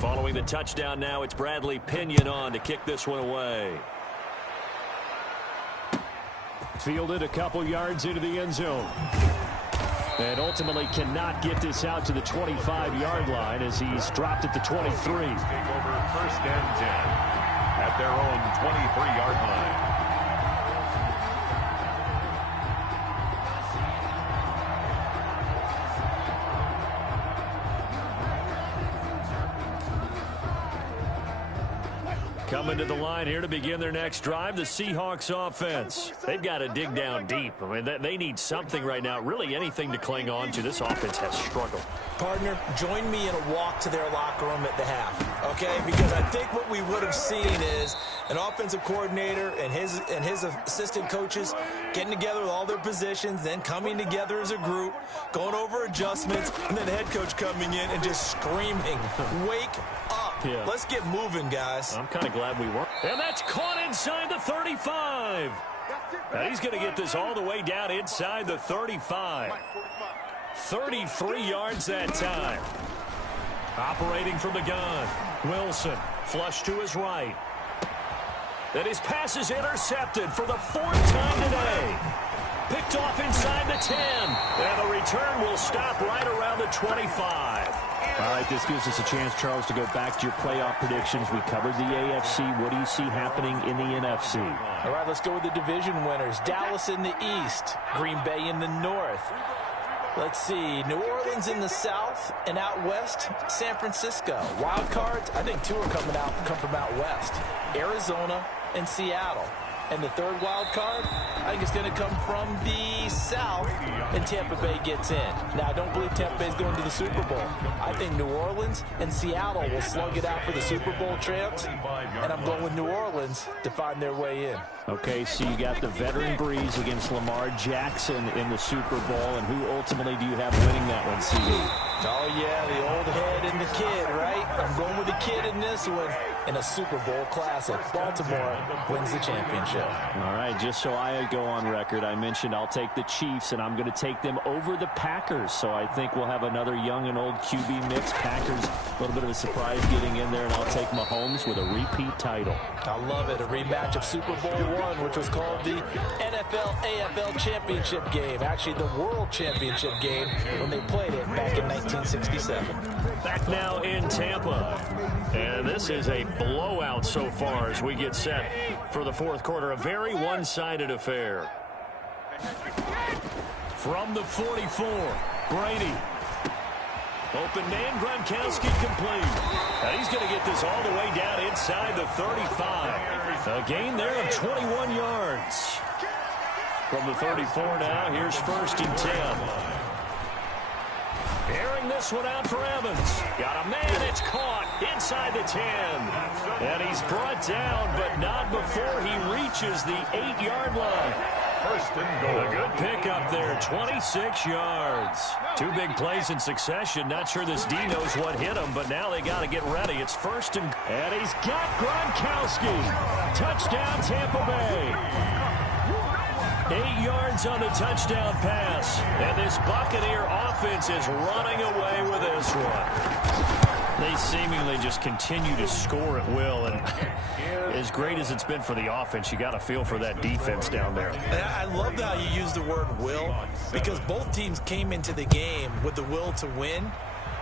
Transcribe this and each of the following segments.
Following the touchdown now, it's Bradley Pinion on to kick this one away. Fielded a couple yards into the end zone. And ultimately cannot get this out to the 25-yard line as he's dropped at the 23. Take over 1st and 10 at their own 23-yard line. Coming to the line here to begin their next drive, the Seahawks offense. They've got to dig down deep. I mean, they need something right now, really anything to cling on to. This offense has struggled. Partner, join me in a walk to their locker room at the half, okay? Because I think what we would have seen is an offensive coordinator and his assistant coaches getting together with all their positions, then coming together as a group, going over adjustments, and then the head coach coming in and just screaming, wake up. Yeah. Let's get moving, guys. I'm kind of glad we weren't. And that's caught inside the 35. Now he's going to get this all the way down inside the 35. 33 yards that time. Operating from the gun. Wilson, flush to his right. And his pass is intercepted for the 4th time today. Picked off inside the 10. And the return will stop right around the 25. All right, this gives us a chance, Charles, to go back to your playoff predictions. We covered the AFC. What do you see happening in the NFC? All right, let's go with the division winners. Dallas in the East, Green Bay in the North. Let's see, New Orleans in the South, and out West, San Francisco. Wild cards, I think 2 are come from out West. Arizona and Seattle. And the 3rd wild card, I think it's going to come from the South, and Tampa Bay gets in. Now, I don't believe Tampa Bay is going to the Super Bowl. I think New Orleans and Seattle will slug it out for the Super Bowl champs, and I'm going with New Orleans to find their way in. Okay, so you got the veteran Breeze against Lamar Jackson in the Super Bowl, and who ultimately do you have winning that one, CD? Oh, yeah, the old head and the kid, right? I'm going with the kid in this one in a Super Bowl classic. Baltimore wins the championship. All right, just so I go on record, I mentioned I'll take the Chiefs, and I'm going to take them over the Packers. So I think we'll have another young and old QB mix. Packers, a little bit of a surprise getting in there, and I'll take Mahomes with a repeat title. I love it. A rematch of Super Bowl I, which was called the NFL-AFL Championship game. Actually, the World Championship game when they played it back in 1967. Back now in Tampa. And this is a blowout so far as we get set for the 4th quarter. A very one-sided affair. From the 44, Brady. Open man, Gronkowski complete. And he's going to get this all the way down inside the 35. A gain there of 21 yards. From the 34 now, here's 1st and 10. Airing this one out for Evans. Got a man, it's caught inside the 10. And he's brought down, but not before he reaches the 8-yard line. 1st and goal. A good pickup there, 26 yards. 2 big plays in succession. Not sure this D knows what hit him, but now they got to get ready. It's 1st and he's got Gronkowski. Touchdown, Tampa Bay. 8 yards on the touchdown pass. And this Buccaneer offense is running away with this one. They seemingly just continue to score at will. And as great as it's been for the offense, you got to feel for that defense down there. I love how you use the word will, because both teams came into the game with the will to win.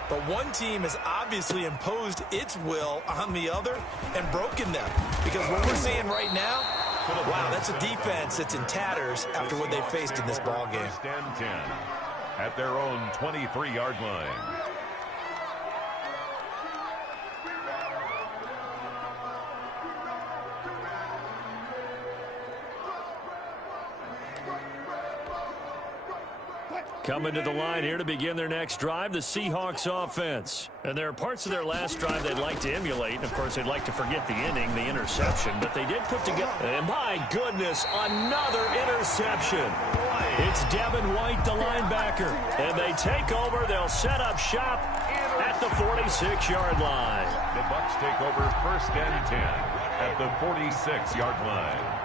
But one team has obviously imposed its will on the other and broken them. Because what we're seeing right now, wow, that's a defense that's in tatters after what they faced in this ball game. 1st and 10 at their own 23-yard line. Coming to the line here to begin their next drive, the Seahawks offense. And there are parts of their last drive they'd like to emulate. Of course, they'd like to forget the inning, the interception. But they did put together. And my goodness, another interception. It's Devin White, the linebacker. And they take over. They'll set up shop at the 46-yard line. The Bucs take over 1st and 10 at the 46-yard line.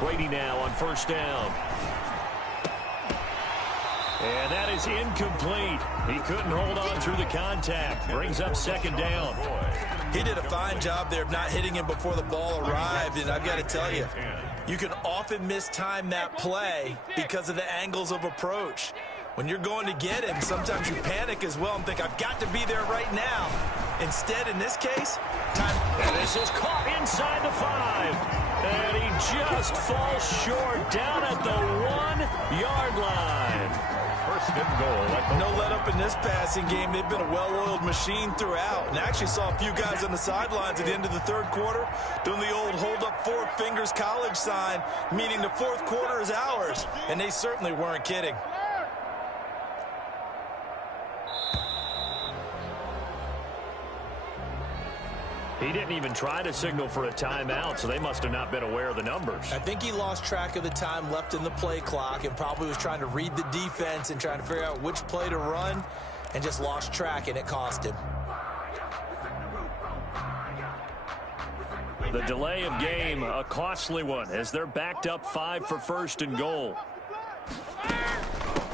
Brady now on first down. And that is incomplete. He couldn't hold on through the contact. Brings up second down. He did a fine job there of not hitting him before the ball arrived, and I've got to tell you, you can often mistime that play because of the angles of approach. When you're going to get him, sometimes you panic as well and think, I've got to be there right now. Instead, in this case, time. And this is caught inside the 5. And he just falls short down at the 1-yard line. First and goal. No let up in this passing game. They've been a well-oiled machine throughout. And actually saw a few guys on the sidelines at the end of the third quarter doing the old hold up 4 fingers college sign, meaning the fourth quarter is ours. And they certainly weren't kidding. He didn't even try to signal for a timeout, so they must have not been aware of the numbers. I think he lost track of the time left in the play clock and probably was trying to read the defense and trying to figure out which play to run and just lost track, and it cost him. The delay of game, a costly one, as they're backed up 5 for first and goal.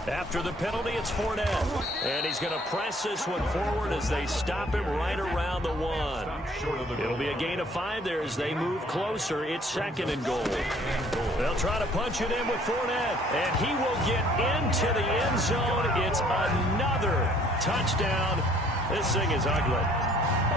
After the penalty, it's Fournette. And he's going to press this one forward as they stop him right around the 1. It'll be a gain of 5 there as they move closer. It's second and goal. They'll try to punch it in with Fournette. And he will get into the end zone. It's another touchdown. This thing is ugly.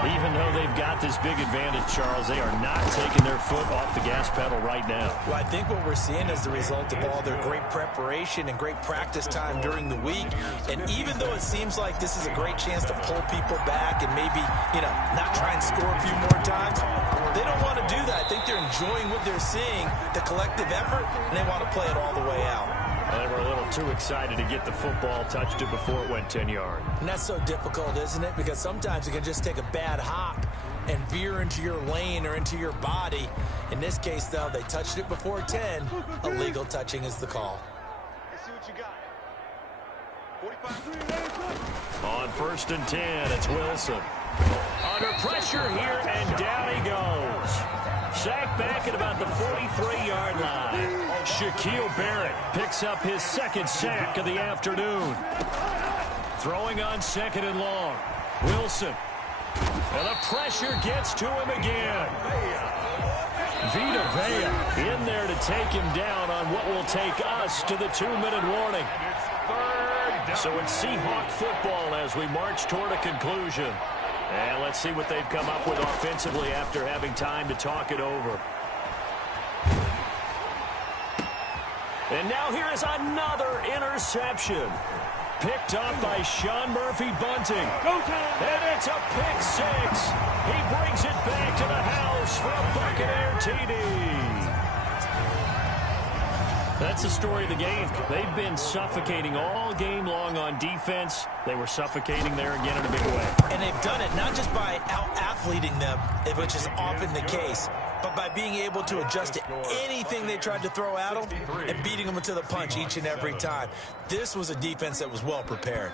Even though they've got this big advantage, Charles, they are not taking their foot off the gas pedal right now. Well, I think what we're seeing is the result of all their great preparation and great practice time during the week. And even though it seems like this is a great chance to pull people back and maybe, not try and score a few more times, they don't want to do that. I think they're enjoying what they're seeing, the collective effort, and they want to play it all the way out. They were a little too excited to get the football, touched it before it went 10 yards. And that's so difficult, isn't it? Because sometimes it can just take a bad hop and veer into your lane or into your body. In this case, though, they touched it before 10. Illegal touching is the call. See what you got. On first and 10, it's Wilson. Under pressure here, and down he goes. Sacked back at about the 43-yard line. Shaquille Barrett picks up his second sack of the afternoon. Throwing on second and long. Wilson. And the pressure gets to him again. Vita Vea in there to take him down on what will take us to the 2-minute warning. So it's Seahawk football as we march toward a conclusion. And let's see what they've come up with offensively after having time to talk it over. And now here is another interception. Picked up by Sean Murphy-Bunting. And it's a pick 6. He brings it back to the house for a Buccaneer TD. That's the story of the game. They've been suffocating all game long on defense. They were suffocating there again in a big way. And they've done it not just by out-athleting them, which is often the case, but by being able to adjust to anything they tried to throw at them and beating them to the punch each and every time. This was a defense that was well prepared.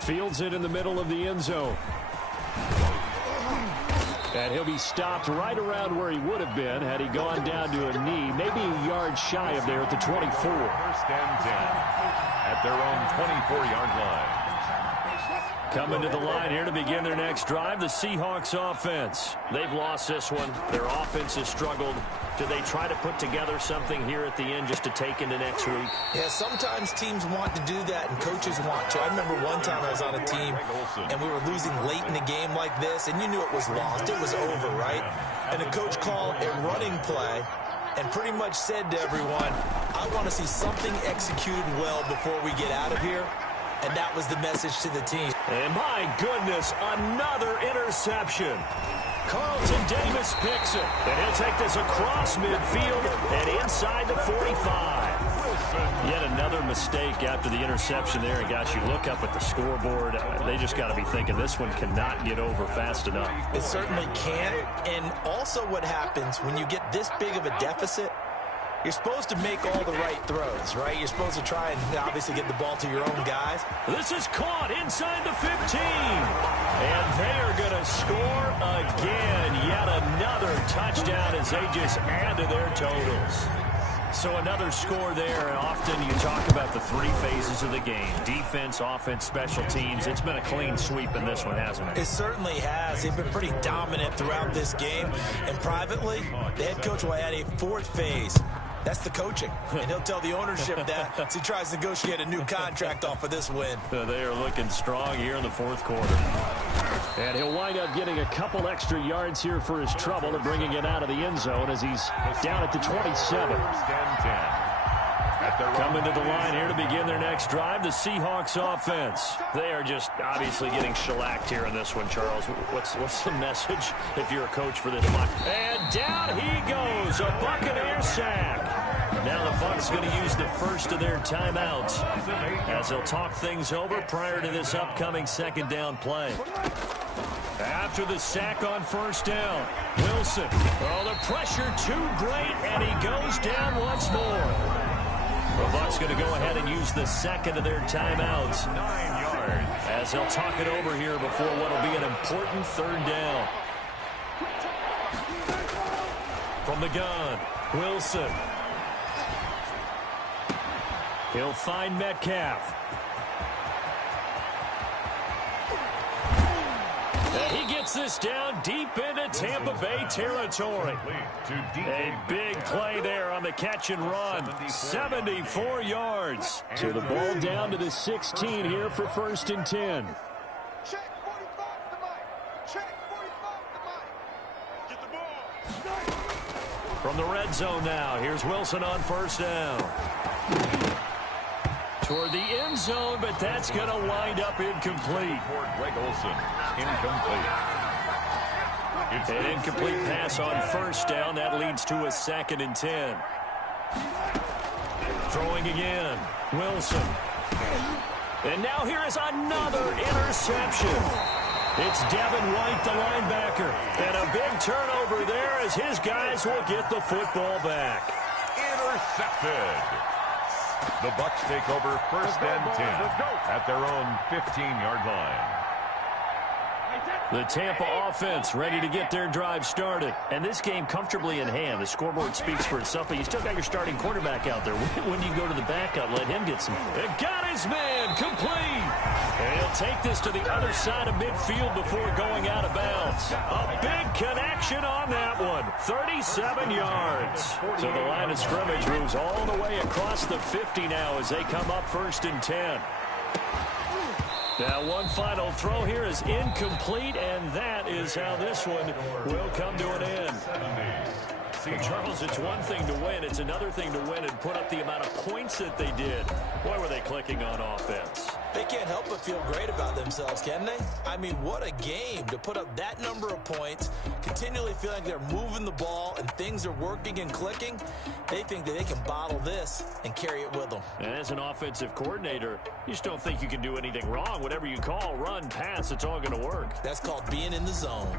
Fields it in the middle of the end zone. And he'll be stopped right around where he would have been had he gone down to a knee, maybe a yard shy of there at the 24. First and 10 at their own 24-yard line. Coming to the line here to begin their next drive, the Seahawks offense. They've lost this one. Their offense has struggled. Do they try to put together something here at the end just to take into next week? Yeah, sometimes teams want to do that and coaches want to. I remember one time I was on a team and we were losing late in a game like this, and you knew it was lost. It was over, right? And the coach called a running play and pretty much said to everyone, I want to see something executed well before we get out of here. And that was the message to the team. And my goodness, another interception. Carlton Davis picks it. And he'll take this across midfield and inside the 45. Yet another mistake after the interception there. And gosh, you look up at the scoreboard, they just got to be thinking this one cannot get over fast enough. It certainly can't. And also what happens when you get this big of a deficit, you're supposed to make all the right throws, right? You're supposed to try and obviously get the ball to your own guys. This is caught inside the 15. And they are going to score again. Yet another touchdown as they just add to their totals. So another score there. Often you talk about the three phases of the game: defense, offense, special teams. It's been a clean sweep in this one, hasn't it? It certainly has. They've been pretty dominant throughout this game. And privately, the head coach will add a fourth phase. That's the coaching. And he'll tell the ownership that as he tries to negotiate a new contract off of this win. They are looking strong here in the fourth quarter. And he'll wind up getting a couple extra yards here for his trouble and bringing it out of the end zone as he's down at the 27. First and 10. Coming to the line here to begin their next drive, the Seahawks offense. They are just obviously getting shellacked here in this one, Charles. What's the message if you're a coach for this one? And down he goes, a Buccaneer sack. Now the Bucs going to use the first of their timeouts as they'll talk things over prior to this upcoming second down play. After the sack on first down, Wilson. Oh, the pressure too great, and he goes down once more. The Bucs going to go ahead and use the second of their timeouts. 9 yards. As they'll talk it over here before what will be an important third down. From the gun, Wilson. He'll find Metcalf. And he gets this down deep into Tampa Bay territory. A big play there on the catch and run. 74 yards. So the ball down to the 16 here for first and 10. Check 45 to Mike. Check 45 to Mike. Get the ball. From the red zone now, here's Wilson on first down. Toward the end zone, but that's going to wind up incomplete. Greg Olsen, incomplete. An incomplete pass on first down. That leads to a second and 10. Throwing again, Wilson. And now here is another interception. It's Devin White, the linebacker. And a big turnover there as his guys will get the football back. Intercepted. The Bucs take over first and 10 at their own 15-yard line. The Tampa offense ready to get their drive started. And this game comfortably in hand. The scoreboard speaks for itself, but you still got your starting quarterback out there. When you go to the backup, let him get some. It got his man complete. And he'll take this to the other side of midfield before going out of bounds. A big connection on that one. 37 yards. So the line of scrimmage moves all the way across the 50 now as they come up first and 10. Now one final throw here is incomplete, and that is how this one will come to an end. Charles, it's one thing to win. It's another thing to win and put up the amount of points that they did. Boy, were they clicking on offense. They can't help but feel great about themselves, can they? I mean, what a game to put up that number of points, continually feeling they're moving the ball and things are working and clicking. They think that they can bottle this and carry it with them. And as an offensive coordinator, you just don't think you can do anything wrong. Whatever you call, run, pass, it's all going to work. That's called being in the zone.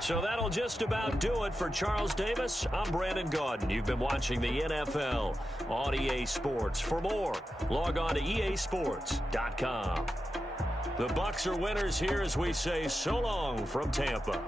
So that'll just about do it for Charles Davis. I'm Brandon Gaudin. You've been watching the NFL on EA Sports. For more, log on to easports.com. The Bucs are winners here as we say so long from Tampa.